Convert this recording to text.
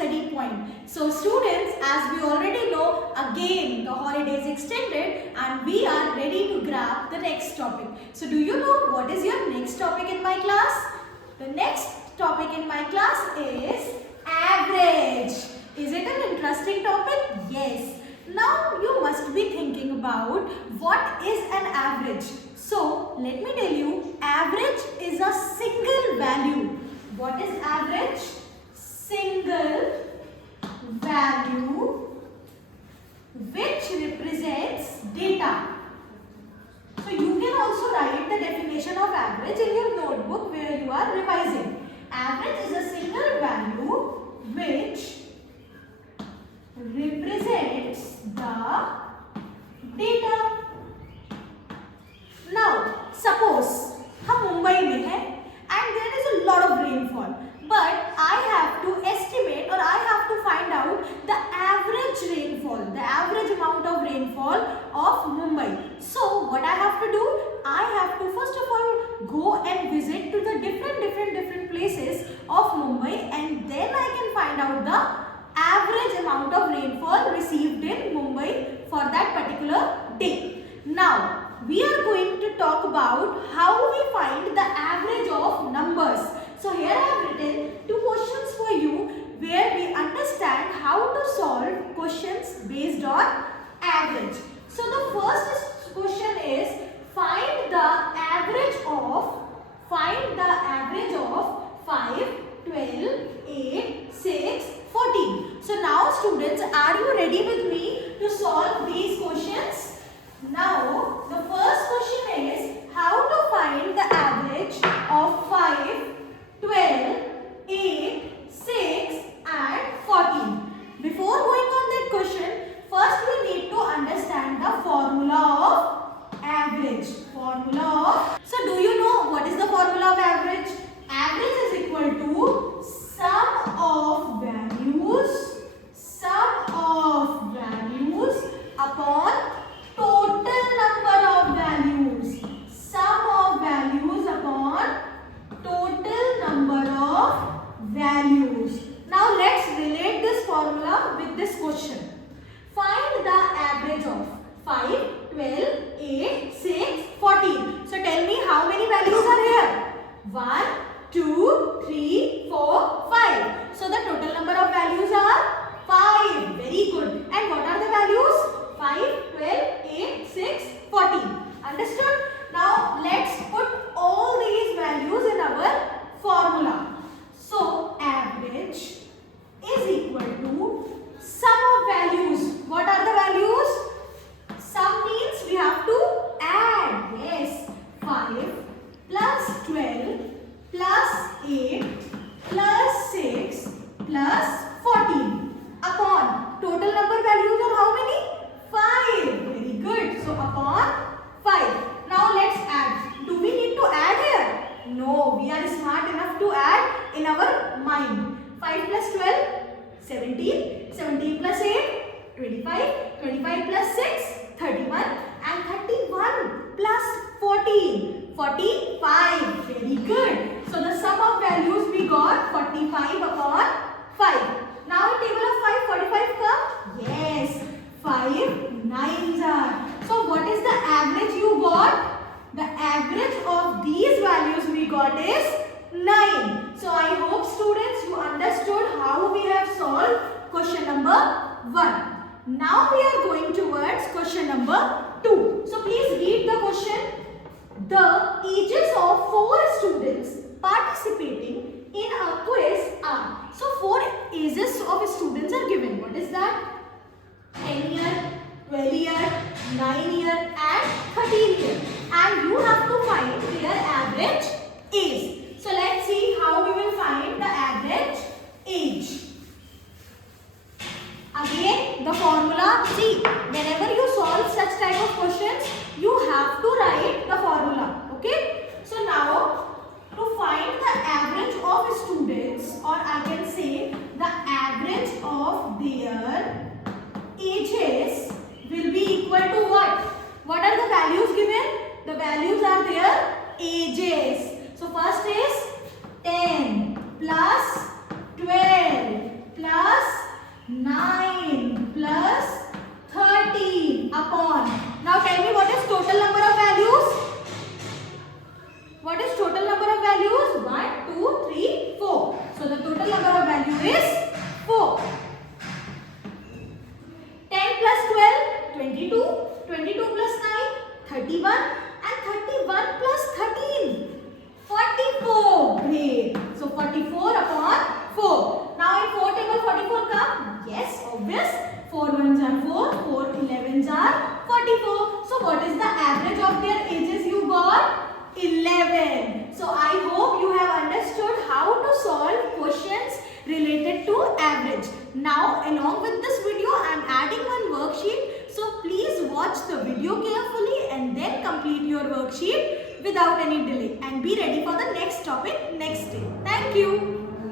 study point. So students, as we already know, again the holidays extended and we are ready to grab the next topic. So do you know what is your next topic in my class? The next topic in my class is average. Is it an interesting topic? Yes. Now you must be thinking about what is an average. So let me tell you, average is a single value. What is average? Single value which represents data. So you can also write the definition of average in your notebook where you are revising. Average is a single value which represents the data. Now suppose हम मुंबई में हैं and there is a lot of rainfall, but I have to estimate or I have to find out the average rainfall, the average amount of rainfall of Mumbai. So what I have to do? I have to first of all go and visit to the different places of Mumbai, and then I can find out the average amount of rainfall received in Mumbai for that particular day. Now we are going to talk about how we find the average of numbers. So here I have written two questions for you where we understand how to solve questions based on average. So the first question is find the average of 5, 12, 8, 6, 14. So now students, are you ready with me to solve these questions? Now the first question is how to find the average of 5, 12, 8, 6 and 14. Before going on that question, first we need to understand the formula of average. So do you know what is the formula of average? Average is equal to sum of values upon total number of values. Sum of values upon total number of values. Now let's relate this formula with this question. Find the average of 5, 12, 8, 6, 14. So tell me how many values are here? 1, 2, 3, 4, 5. So the total number of values are 5. Very good. And what are the values? 5, 12, 8, 6, 14. Understood? Now let's put all these values in our formula. So average is equal to sum of values. What are the values? Sum means we have to add. Yes. 5 plus 12 plus 8 plus 6 plus 14 upon total number values are how many? 5. Very good. So upon 5. Now let's add. Do we need to add here? No. We are smart enough to add in our mind. 5 plus 12, 17. 17 plus 8, 25. 25 plus 6, 31. And 31 plus 14, 45. Very good. So the sum of values we got 45 upon 5. Now in table of 5, 45 come? Yes. 5 nines are. So what is the average you got? The average of these values we got is 9. So I hope students you understood how we have solved question number 1. Now we are going towards question number 2. So please read the question. The ages of 4 students participating in a quiz are. So 4 ages of students are given. What is that? 10 year, 12 year, 9 year and 13 year. And you have to find their average age. So let's see how we will find the average age. Again the formula. See, whenever you solve such type of questions, you have to write the formula. Okay. So now to Now along with this video I am adding one worksheet. So please watch the video carefully and then complete your worksheet without any delay and be ready for the next topic next day. Thank you.